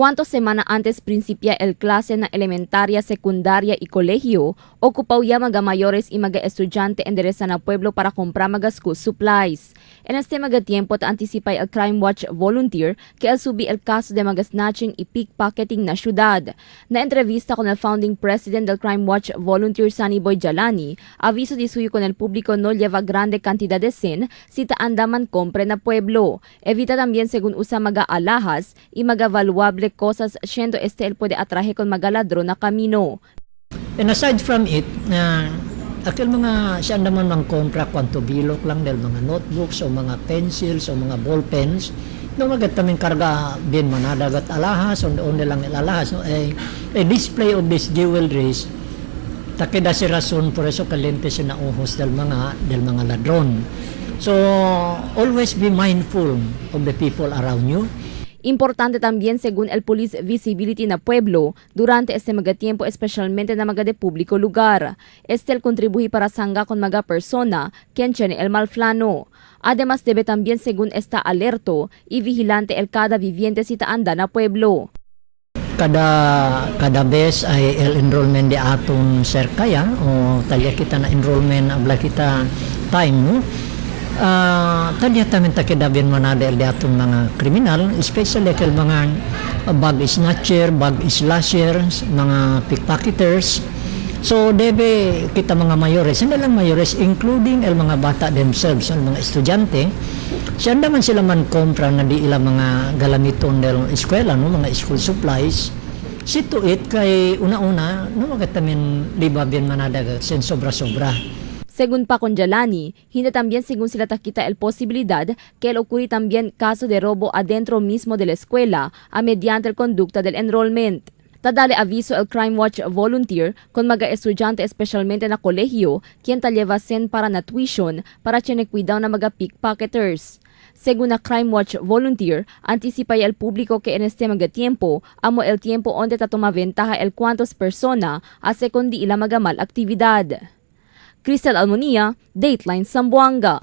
Cuanto semana antes principia el clase na elementaria, secundaria y colegio, ocupaw ya mga mayores y mga estudyante endereza na pueblo para comprar mga school supplies. En este mga tiempo ta anticipay el Crime Watch volunteer que al subi el caso de mga snatching y pickpocketing na syudad. Na entrevista con el founding president del Crime Watch volunteer Sunny Boy Jalani, aviso di suyo con el público no lleva grande cantidad de sin si ta andaman compre na pueblo. Evita también según usa mga alahas y mga valuable cosas siendo él puede atraje con mga ladron na kamino. And aside from it, akil mga siya naman mangkompra kwanto bilok lang dahil mga notebooks o mga pencils o mga ball pens no magat taming karga bin manadagat alahas o lang ilalahas no a display of these jewelries takida si rason por eso kalente siya na uhos dahil mga ladron. So always be mindful of the people around you. Importante también según el Police Visibility na pueblo durante este mga tiempo especialmente na mga de público lugar. El contribuye para sangga con mga persona quien tiene el malflano. Además debe también según está alerto y vigilante el cada viviente si taanda na pueblo. Kada bes ay el enrollment de aton serkaya o talya kita na enrollment abla kita time no. Tanya tamin takidabin manadel di atong mga kriminal, especially kay mga bag snatcher, bag slasher, mga pickpocketers. So debe kita mga mayores, hindi lang mayores, including el mga bata themselves, el mga estudyante. Siya naman sila man kompra na di ila mga galamiton del eskwela, no, mga school supplies. Sito it kay una-una, no magatamin libabin manadaga sen sobra-sobra. Según pa con Jalani, hindi también según sila takita el posibilidad que el ocurri también caso de robo adentro mismo de la escuela a mediante el conducta del enrollment. Tadale aviso el Crime Watch volunteer con mga estudyante especialmente na kolehiyo quien talyevasen para na tuition para chinecuidaw na mga pickpocketers. Según na Crime Watch volunteer, anticipay el público que en este mga tiempo amo el tiempo onde tatumaventaja el cuantos persona hace kundi ila mga mal aktividad. Cristel Almonía, Dateline Zamboanga.